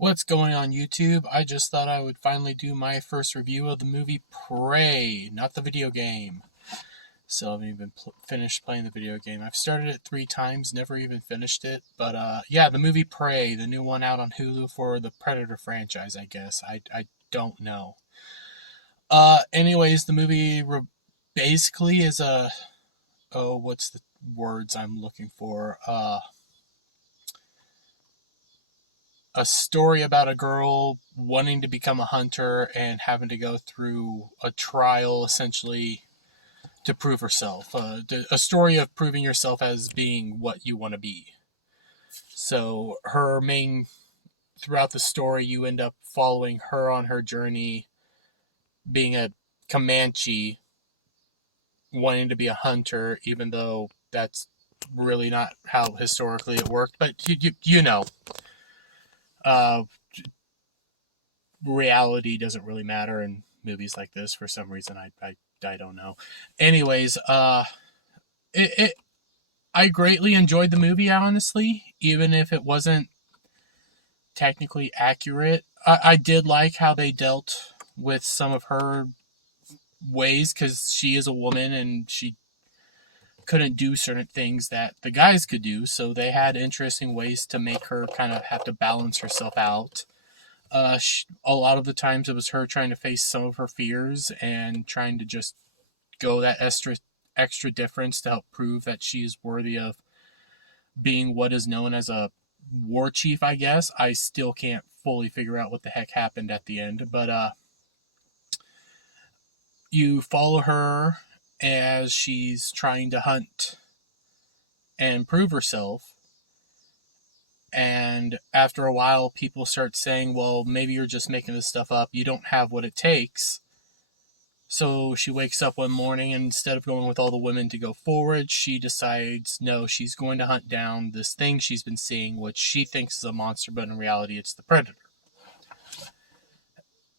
What's going on YouTube? I just thought I would finally do my first review of the movie Prey, not the video game. So I haven't even finished playing the video game. I've started it 3 times, never even finished it. But yeah, the movie Prey, the new one out on Hulu for the Predator franchise, I guess. I don't know. Anyways, the movie basically is what's the words I'm looking for? A story about a girl wanting to become a hunter and having to go through a trial essentially to prove herself. A story of proving yourself as being what you want to be. So, her main, throughout the story, you end up following her on her journey, being a Comanche, wanting to be a hunter, even though that's really not how historically it worked. But you know, uh, reality doesn't really matter in movies like this for some reason. I don't know. Anyways, it I greatly enjoyed the movie, honestly, even if it wasn't technically accurate. I did like how they dealt with some of her ways because she is a woman and she couldn't do certain things that the guys could do, so they had interesting ways to make her kind of have to balance herself out. A lot of the times it was her trying to face some of her fears and trying to just go that extra difference to help prove that she is worthy of being what is known as a war chief, I guess. I still can't fully figure out what the heck happened at the end, but you follow her as she's trying to hunt and prove herself. And after a while, people start saying, well, maybe you're just making this stuff up. You don't have what it takes. So she wakes up one morning and instead of going with all the women to go forward, she decides no, she's going to hunt down this thing she's been seeing, which she thinks is a monster, but in reality it's the predator.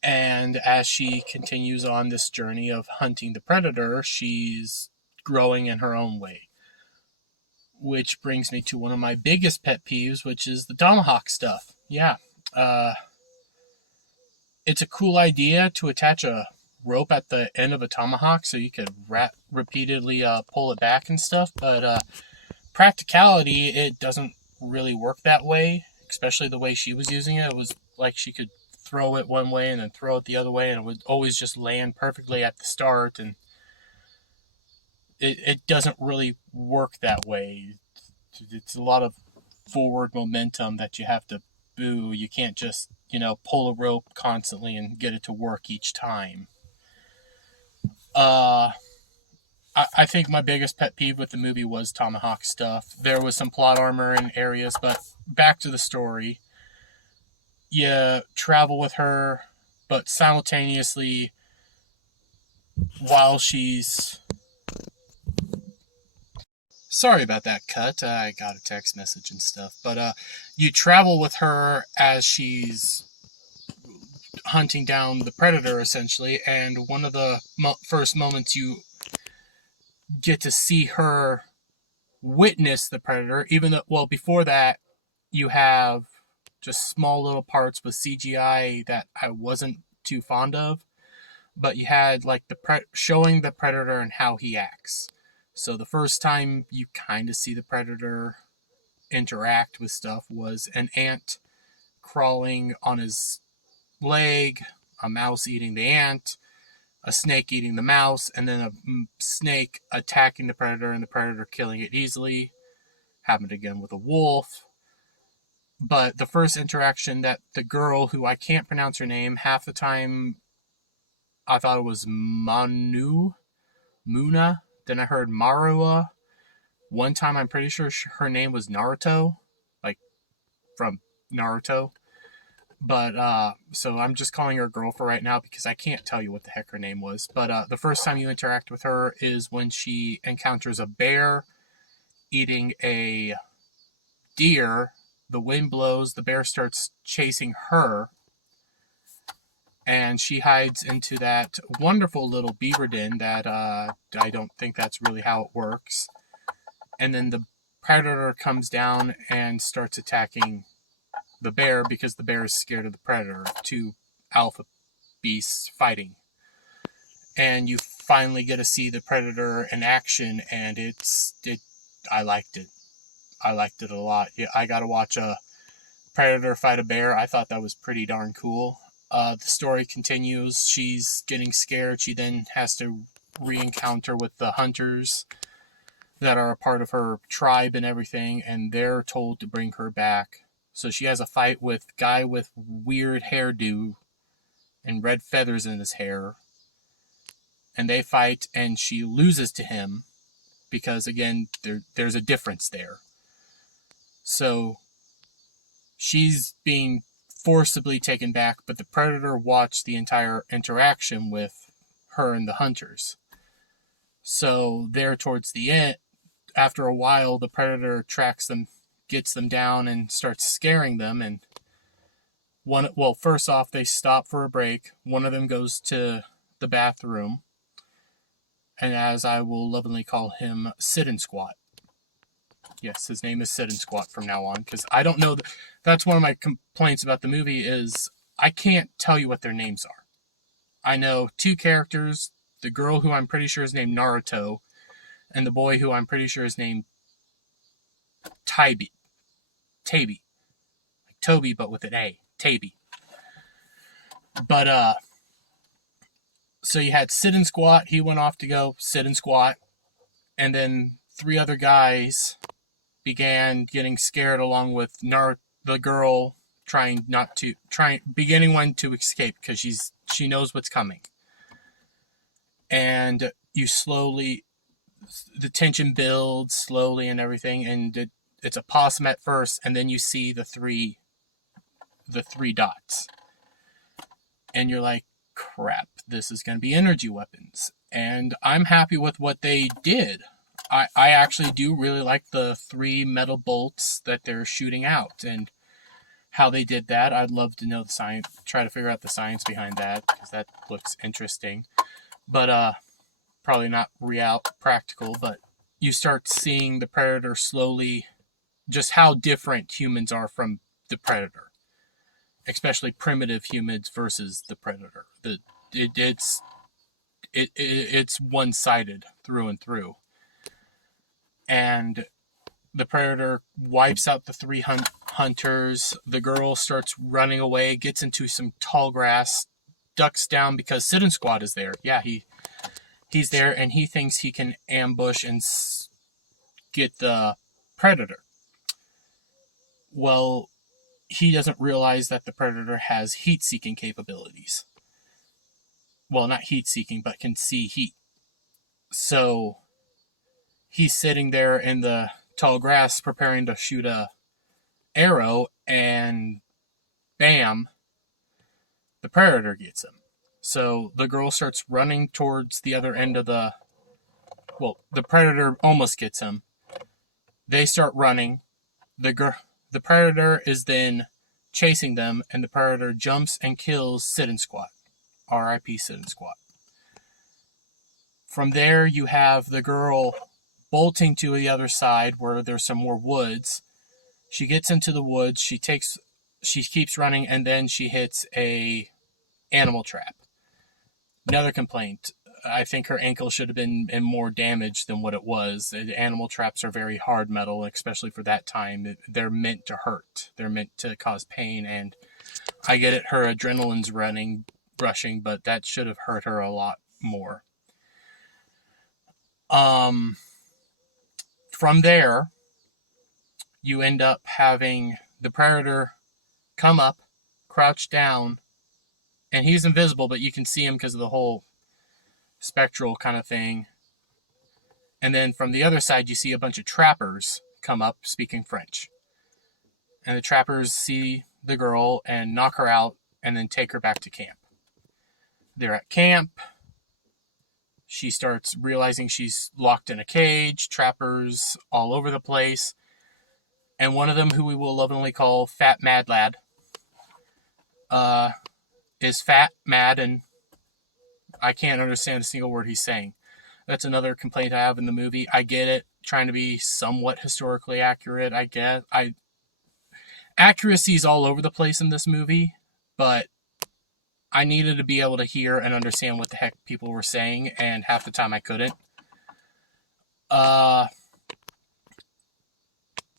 And as she continues on this journey of hunting the predator, she's growing in her own way. Which brings me to one of my biggest pet peeves, which is the tomahawk stuff. Yeah. Uh, it's a cool idea to attach a rope at the end of a tomahawk so you could repeatedly pull it back and stuff, but practicality, it doesn't really work that way, especially the way she was using it. It was like she could throw it one way and then throw it the other way, and it would always just land perfectly at the start, and it doesn't really work that way. It's a lot of forward momentum that you have to boo. You can't just, pull a rope constantly and get it to work each time. Uh, I think my biggest pet peeve with the movie was tomahawk stuff. There was some plot armor in areas, but back to the story. You travel with her, but simultaneously, while she's. Sorry about that cut. I got a text message and stuff. But you travel with her as she's hunting down the predator, essentially. And one of the first moments you get to see her witness the predator, even though, well, before that, you have just small little parts with CGI that I wasn't too fond of, but you had like showing the predator and how he acts. So the first time you kind of see the predator interact with stuff was an ant crawling on his leg, a mouse eating the ant, a snake eating the mouse, and then a snake attacking the predator and the predator killing it easily. Happened again with a wolf. But the first interaction that the girl, who I can't pronounce her name, half the time I thought it was Muna. Then I heard Marua. One time I'm pretty sure her name was Naruto, like from Naruto. But so I'm just calling her girl for right now because I can't tell you what the heck her name was. But the first time you interact with her is when she encounters a bear eating a deer. The wind blows, the bear starts chasing her, and she hides into that wonderful little beaver den that I don't think that's really how it works. And then the predator comes down and starts attacking the bear because the bear is scared of the predator. Two alpha beasts fighting. And you finally get to see the predator in action, and I liked it. I liked it a lot. Yeah, I got to watch a predator fight a bear. I thought that was pretty darn cool. The story continues. She's getting scared. She then has to re-encounter with the hunters that are a part of her tribe and everything, and they're told to bring her back. So she has a fight with a guy with weird hairdo and red feathers in his hair. And they fight, and she loses to him because, again, there's a difference there. So she's being forcibly taken back, but the predator watched the entire interaction with her and the hunters. So there towards the end, after a while, the predator tracks them, gets them down, and starts scaring them. And first off, they stop for a break. One of them goes to the bathroom, and as I will lovingly call him, Sit and Squat. Yes, his name is Sit and Squat from now on, because I don't know. That's one of my complaints about the movie is I can't tell you what their names are. I know two characters, the girl who I'm pretty sure is named Naruto, and the boy who I'm pretty sure is named Taby. Like Toby, but with an A. Taby. But, so you had Sit and Squat. He went off to go sit and squat. And then three other guys began getting scared along with the girl beginning one to escape because she knows what's coming. And the tension builds slowly and everything, and it's a possum at first, and then you see the three dots. And you're like, crap, this is going to be energy weapons. And I'm happy with what they did. I actually do really like the 3 metal bolts that they're shooting out and how they did that. I'd love to know the science, try to figure out the science behind that, because that looks interesting. But probably not practical, but you start seeing the predator slowly, just how different humans are from the predator. Especially primitive humans versus the predator. It's one-sided through and through. And the predator wipes out the 3 hunters. The girl starts running away, gets into some tall grass, ducks down because Sit and Squat is there. Yeah, he's there, and he thinks he can ambush and get the predator. Well, he doesn't realize that the predator has heat-seeking capabilities. Well, not heat-seeking, but can see heat. So he's sitting there in the tall grass preparing to shoot a arrow, and bam, the predator gets him. So the girl starts running towards the other end of the predator almost gets him. They start running. The predator is then chasing them, and the predator jumps and kills Sit and Squat. R.I.P. Sit and Squat. From there, you have the girl bolting to the other side where there's some more woods. She gets into the woods. She keeps running, and then she hits a animal trap. Another complaint. I think her ankle should have been in more damage than what it was. Animal traps are very hard metal, especially for that time. They're meant to hurt. They're meant to cause pain, and I get it, her adrenaline's rushing, but that should have hurt her a lot more. From there, you end up having the predator come up, crouch down, and he's invisible, but you can see him because of the whole spectral kind of thing. And then from the other side, you see a bunch of trappers come up speaking French. And the trappers see the girl and knock her out and then take her back to camp. They're at camp. She starts realizing she's locked in a cage, trappers all over the place. And one of them, who we will lovingly call Fat Mad Lad, is fat, mad, and I can't understand a single word he's saying. That's another complaint I have in the movie. I get it, trying to be somewhat historically accurate, I guess. accuracy is all over the place in this movie, but I needed to be able to hear and understand what the heck people were saying, and half the time I couldn't.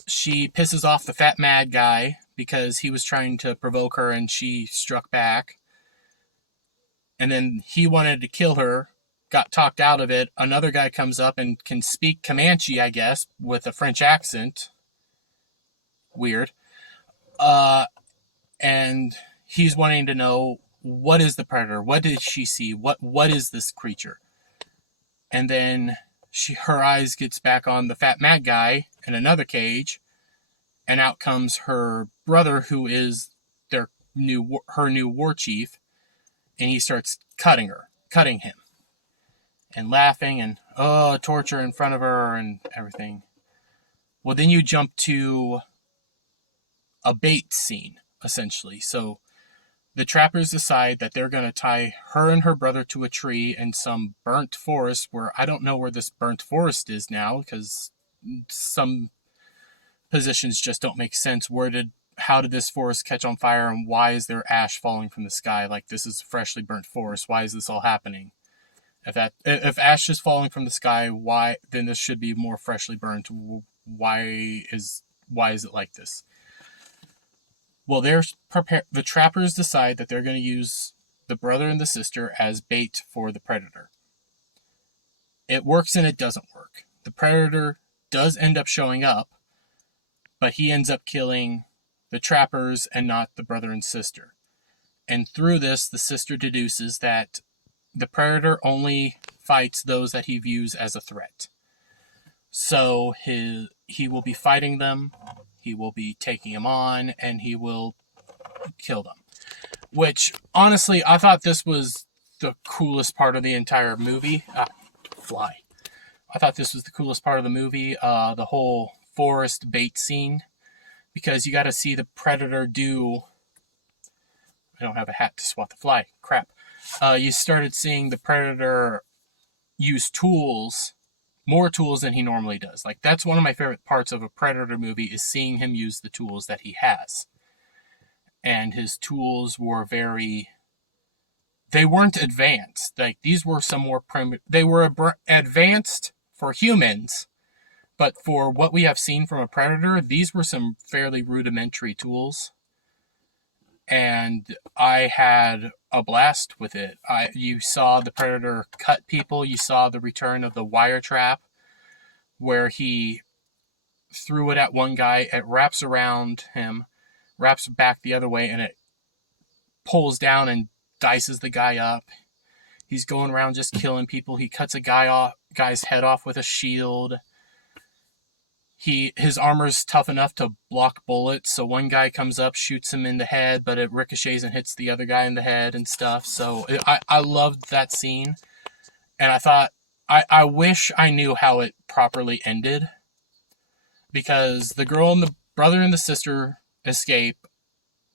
She pisses off the fat mad guy because he was trying to provoke her and she struck back. And then he wanted to kill her, got talked out of it. Another guy comes up and can speak Comanche, I guess, with a French accent. Weird. And he's wanting to know, what is the predator? What did she see? What is this creature? And then her eyes gets back on the fat mad guy in another cage, and out comes her brother, who is her new war chief, and he starts cutting him, and laughing, and torture in front of her and everything. Well, then you jump to a bait scene, essentially. So the trappers decide that they're going to tie her and her brother to a tree in some burnt forest, where I don't know where this burnt forest is now, because some positions just don't make sense. How did this forest catch on fire, and why is there ash falling from the sky? Like, this is freshly burnt forest. Why is this all happening? If ash is falling from the sky, why then this should be more freshly burnt? Why is it like this? Well, the trappers decide that they're going to use the brother and the sister as bait for the predator. It works and it doesn't work. The predator does end up showing up, but he ends up killing the trappers and not the brother and sister. And through this, the sister deduces that the predator only fights those that he views as a threat. So he will be fighting them, he will be taking them on, and he will kill them. Which, honestly, I thought this was the coolest part of the entire movie. Fly. I thought this was the coolest part of the movie, the whole forest bait scene, because you got to see the predator do... I don't have a hat to swat the fly. Crap. You started seeing the predator use tools, more tools than he normally does. Like, that's one of my favorite parts of a predator movie, is seeing him use the tools that he has. And his tools were they weren't advanced. Like, these were some more primitive. They were advanced for humans, but for what we have seen from a predator, these were some fairly rudimentary tools. And I had a blast with it. You saw the predator cut people. You saw the return of the wire trap, where he threw it at one guy. It wraps around him, wraps back the other way, and it pulls down and dices the guy up. He's going around just killing people. He cuts a guy's head off with a shield. His armor's tough enough to block bullets, so one guy comes up, shoots him in the head, but it ricochets and hits the other guy in the head and stuff. So I loved that scene, and I thought, I wish I knew how it properly ended, because the girl and the brother and the sister escape,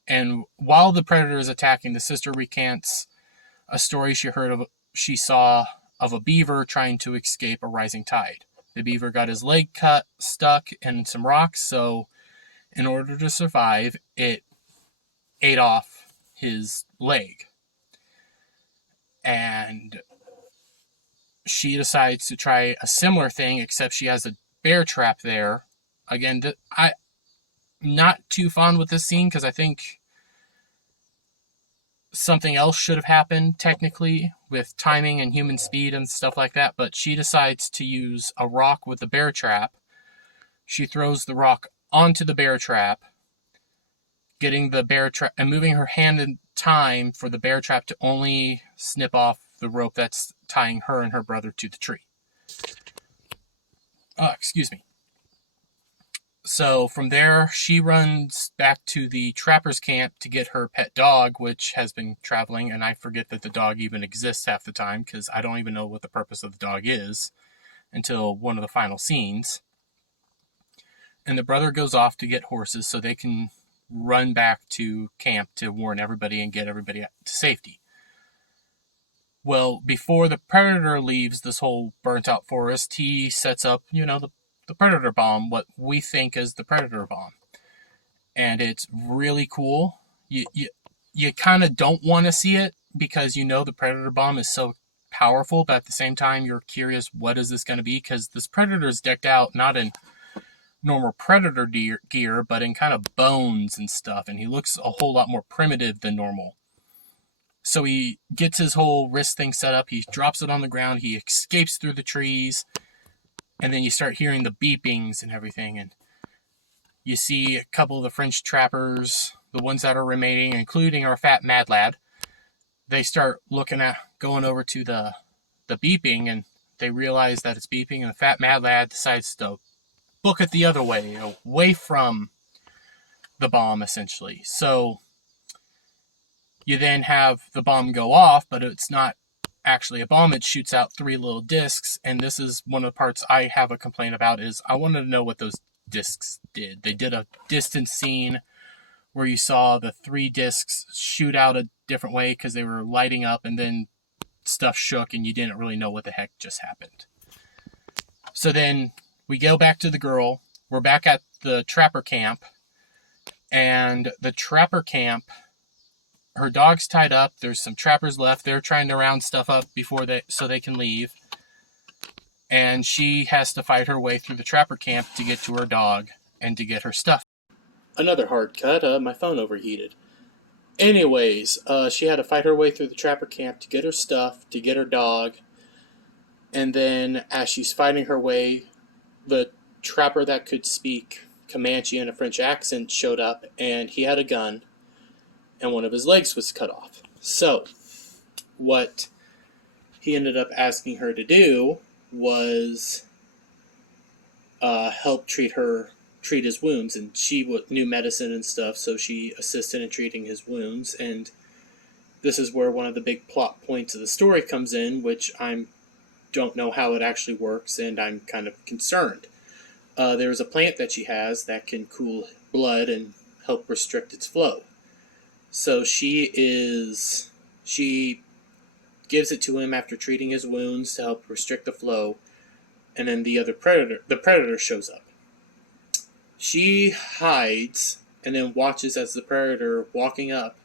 and while the predator is attacking, the sister recants a story she saw of a beaver trying to escape a rising tide. The beaver got his leg stuck in some rocks, so in order to survive, it ate off his leg. And she decides to try a similar thing, except she has a bear trap there. Again, I'm not too fond with this scene, because I think something else should have happened, technically, with timing and human speed and stuff like that, but she decides to use a rock with the bear trap. She throws the rock onto the bear trap, getting the bear trap, and moving her hand in time for the bear trap to only snip off the rope that's tying her and her brother to the tree. Excuse me. So from there, she runs back to the trapper's camp to get her pet dog, which has been traveling, and I forget that the dog even exists half the time, because I don't even know what the purpose of the dog is until one of the final scenes. And the brother goes off to get horses so they can run back to camp to warn everybody and get everybody to safety. Well, before the predator leaves this whole burnt-out forest, he sets up, the predator bomb, what we think is the predator bomb. and it's really cool. You kind of don't want to see it because you know the Predator bomb is so powerful, but at the same time you're curious what is this going to be, because this Predator is decked out not in normal Predator gear, but in kind of bones and stuff, and he looks a whole lot more primitive than normal. So he gets his whole wrist thing set up, he drops it on the ground, he escapes through the trees, and then you start hearing the beepings and everything, and you see a couple of the French trappers, the ones that are remaining, including our fat mad lad. They start looking at going over to the beeping, and they realize that it's beeping, and the fat mad lad decides to book it the other way, away from the bomb, essentially. So you then have the bomb go off, but it's not actually a bomb. It shoots out 3 little discs, and this is one of the parts I have a complaint about, is I wanted to know what those discs did. They did a distance scene where you saw the 3 discs shoot out a different way because they were lighting up, and then stuff shook and you didn't really know what the heck just happened. So then we go back to the girl. We're back at the trapper camp, and the trapper camp, her dog's tied up. There's some trappers left. They're trying to round stuff up so they can leave. And she has to fight her way through the trapper camp to get to her dog and to get her stuff. Another hard cut. My phone overheated. Anyways, she had to fight her way through the trapper camp to get her stuff, to get her dog. And then as she's fighting her way, the trapper that could speak Comanche and a French accent showed up, and he had a gun, and one of his legs was cut off. So what he ended up asking her to do was help treat his wounds, and she knew medicine and stuff, so she assisted in treating his wounds. And this is where one of the big plot points of the story comes in, which I don't know how it actually works, and I'm kind of concerned. There's a plant that she has that can cool blood and help restrict its flow. So she gives it to him after treating his wounds to help restrict the flow, and then the predator shows up. She hides and then watches as the predator walking up,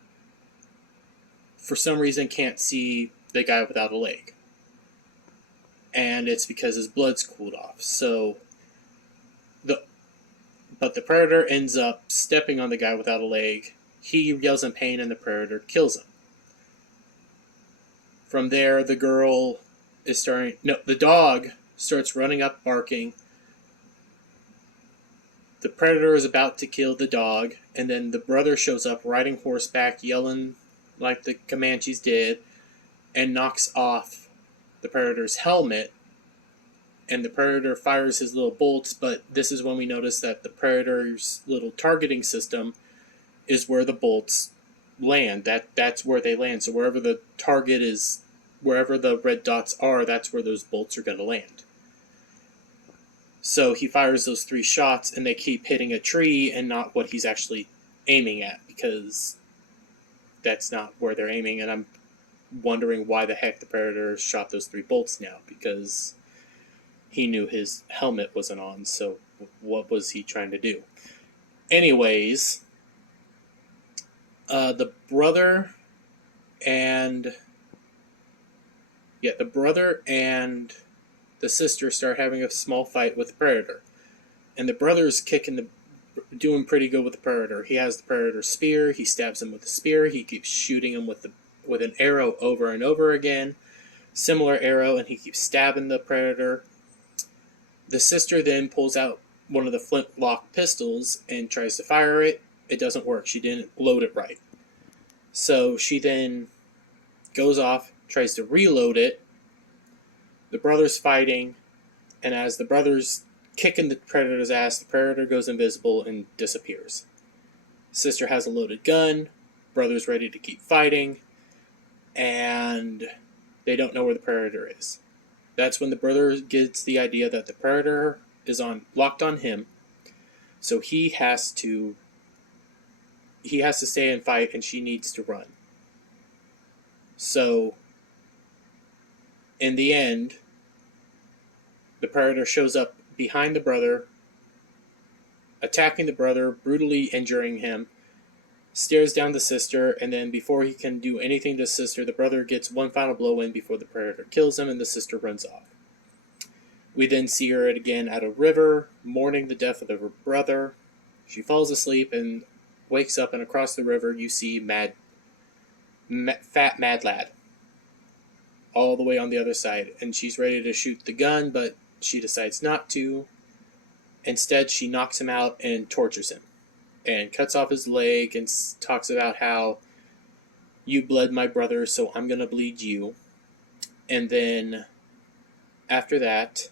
for some reason, can't see the guy without a leg. And it's because his blood's cooled off. But the predator ends up stepping on the guy without a leg. He yells in pain, and the predator kills him. From there, the dog starts running up, barking. The predator is about to kill the dog, and then the brother shows up riding horseback, yelling like the Comanches did, and knocks off the predator's helmet, and the predator fires his little bolts. But this is when we notice that the predator's little targeting system is where the bolts land. That's where they land. So wherever the target is, wherever the red dots are, that's where those bolts are going to land. So he fires those 3 shots, and they keep hitting a tree and not what he's actually aiming at, because that's not where they're aiming. And I'm wondering why the heck the predator shot those 3 bolts now, because he knew his helmet wasn't on. So what was he trying to do? Anyways, the brother and the sister start having a small fight with the predator, and the brother's doing pretty good with the predator. He has the predator's spear. He stabs him with the spear. He keeps shooting him with an arrow over and over again, similar arrow, and he keeps stabbing the predator. The sister then pulls out one of the flintlock pistols and tries to fire it. It doesn't work. She didn't load it right. So she then goes off, tries to reload it. The brother's fighting, and as the brother's kicking the predator's ass, the predator goes invisible and disappears. Sister has a loaded gun. Brother's ready to keep fighting, and they don't know where the predator is. That's when the brother gets the idea that the predator is locked on him, so he has to stay and fight, and she needs to run. So in the end, the predator shows up behind the brother, attacking the brother, brutally injuring him, stares down the sister, and then before he can do anything to the sister, the brother gets one final blow in before the predator kills him, and the sister runs off. We then see her again at a river, mourning the death of her brother. She falls asleep and wakes up, and across the river you see Fat Mad Lad, all the way on the other side, and she's ready to shoot the gun, but she decides not to. Instead, she knocks him out and tortures him, and cuts off his leg and talks about how you bled my brother, so I'm gonna bleed you. And then after that,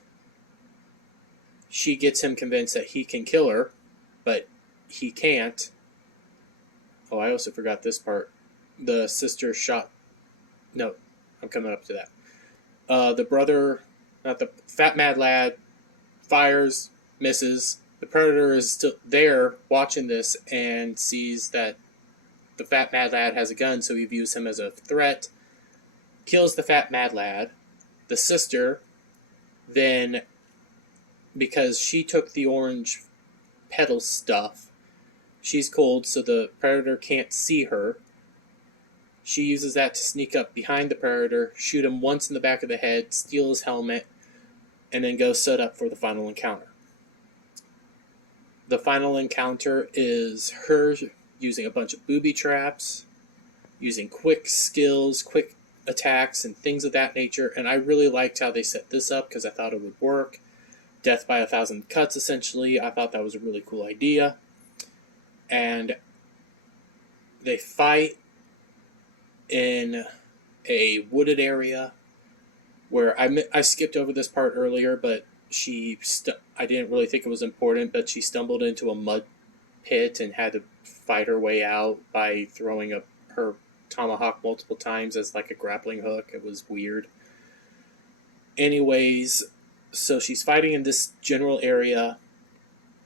she gets him convinced that he can kill her, but he can't. Oh, I also forgot this part. The sister shot. No, I'm coming up to that. The brother, not the Fat Mad Lad, fires, misses. The predator is still there watching this and sees that the Fat Mad Lad has a gun, so he views him as a threat. Kills the Fat Mad Lad. The sister then, because she took the orange petal stuff, she's cold, so the predator can't see her. She uses that to sneak up behind the predator, shoot him once in the back of the head, steal his helmet, and then go set up for the final encounter. The final encounter is her using a bunch of booby traps, using quick skills, quick attacks, and things of that nature, and I really liked how they set this up because I thought it would work. Death by 1,000 cuts, essentially. I thought that was a really cool idea. And they fight in a wooded area where I skipped over this part earlier, but I didn't really think it was important, but she stumbled into a mud pit and had to fight her way out by throwing her tomahawk multiple times as like a grappling hook. It was weird. Anyways, so she's fighting in this general area.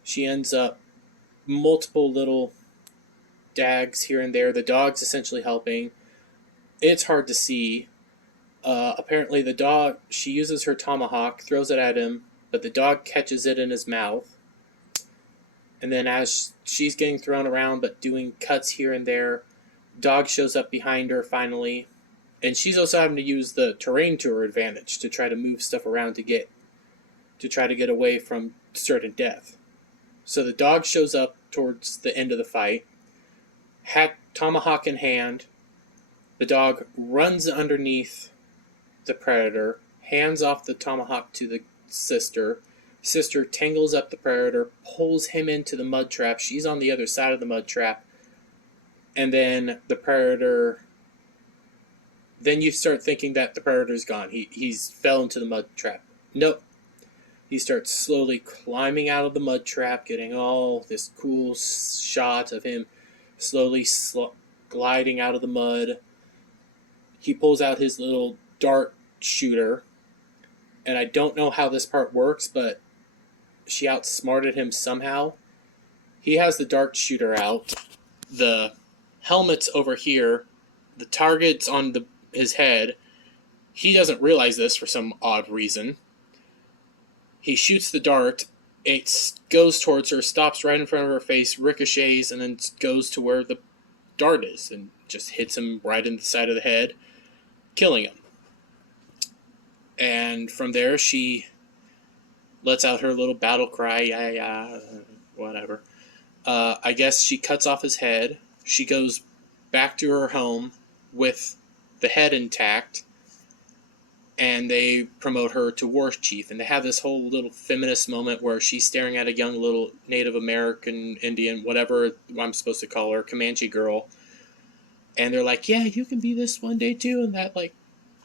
She ends up multiple little dags here and there. The dog's essentially helping. It's hard to see. Apparently the dog, she uses her tomahawk, throws it at him, but the dog catches it in his mouth. And then as she's getting thrown around but doing cuts here and there, dog shows up behind her finally. And she's also having to use the terrain to her advantage to try to move stuff around to try to get away from certain death. So the dog shows up towards the end of the fight, had tomahawk in hand. The dog runs underneath the predator, hands off the tomahawk to the sister. Sister tangles up the predator, pulls him into the mud trap. She's on the other side of the mud trap. And then the predator... Then you start thinking that the predator's gone. He's fell into the mud trap. Nope. He starts slowly climbing out of the mud trap, getting all this cool shot of him slowly gliding out of the mud. He pulls out his little dart shooter, and I don't know how this part works, but she outsmarted him somehow. He has the dart shooter out. The helmet's over here. The target's on his head. He doesn't realize this for some odd reason. He shoots the dart. It goes towards her, stops right in front of her face, ricochets, and then goes to where the dart is and just hits him right in the side of the head, killing him. And from there, she lets out her little battle cry, yeah, whatever. I guess she cuts off his head. She goes back to her home with the head intact, and they promote her to war chief. And they have this whole little feminist moment where she's staring at a young little Native American, Indian, whatever I'm supposed to call her, Comanche girl. And they're like, yeah, you can be this one day too. And that, like,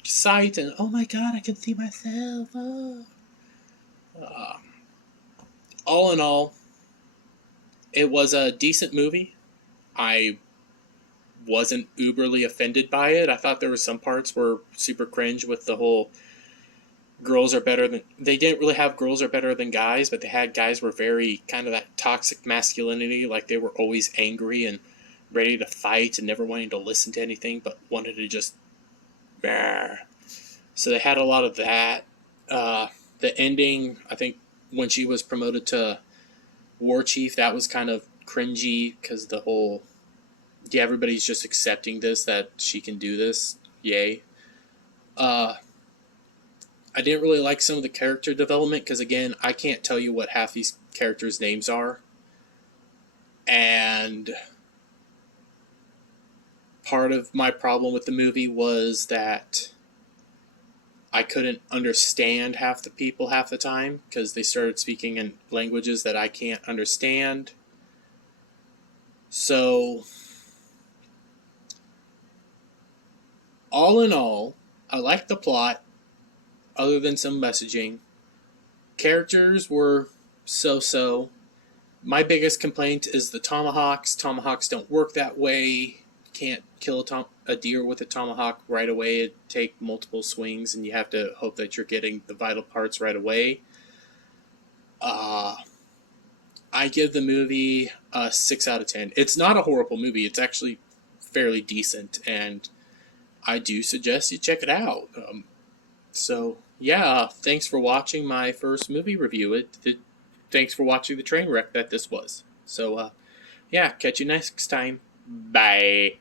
sight, and oh my god, I can see myself. Oh. All in all, it was a decent movie. I wasn't uberly offended by it. I thought there were some parts were super cringe with the whole girls are better than... They didn't really have girls are better than guys, but they had guys were very kind of that toxic masculinity, like they were always angry and ready to fight and never wanting to listen to anything, but wanted to just... So they had a lot of that. The ending, I think, when she was promoted to War Chief, that was kind of cringy because the whole, yeah, everybody's just accepting this, that she can do this. Yay. Uh, I didn't really like some of the character development because, again, I can't tell you what half these characters' names are. And part of my problem with the movie was that I couldn't understand half the people half the time because they started speaking in languages that I can't understand. So, all in all, I liked the plot, other than some messaging. Characters were so-so. My biggest complaint is the tomahawks. Tomahawks don't work that way. You can't kill a deer with a tomahawk right away. It'd take multiple swings, and you have to hope that you're getting the vital parts right away. I give the movie a 6 out of 10. It's not a horrible movie. It's actually fairly decent, and I do suggest you check it out. So, yeah, thanks for watching my first movie review. Thanks for watching the train wreck that this was. So, yeah, catch you next time. Bye.